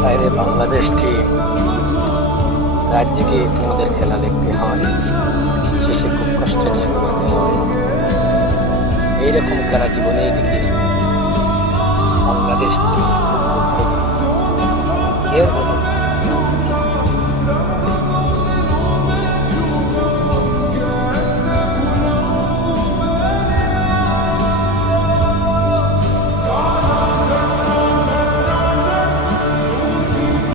বাইরে বাংলাদেশ টিম রাজ্যে গিয়ে তোমাদের খেলা দেখতে হয়, শেষে খুব কষ্ট নিয়ে ঘুমাতে হয়। এইরকম খেলা জীবনেই দেখিনি বাংলাদেশ টিম এর